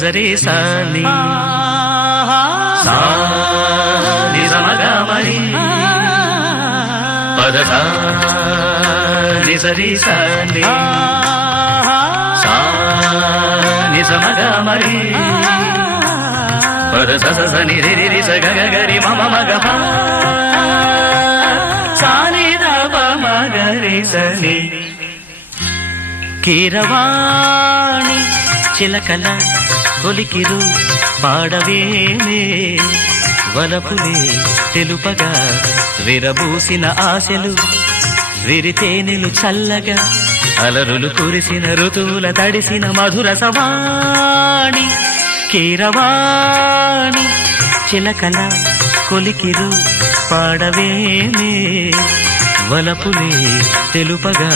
నిజరి సాని సా నిజమగమరి పదస నిజరి సాని సా నిజమగమరి పదస స ని రి రి రి స గ గ గ రి మ మ మ గ ప సా ని ద ప మ గ రి స ని కీరవాణి చిలకల కొలికిరు పాడవేమే వలపులే తెలుపగా విరబూసిన ఆశలు విరితేనెలు చల్లగా అలరులు కురిసిన ఋతువుల తడిసిన మధుర సవాణి కీరవాణి చిలకల కొలికిరు పాడవేమే వలపులే తెలుపగా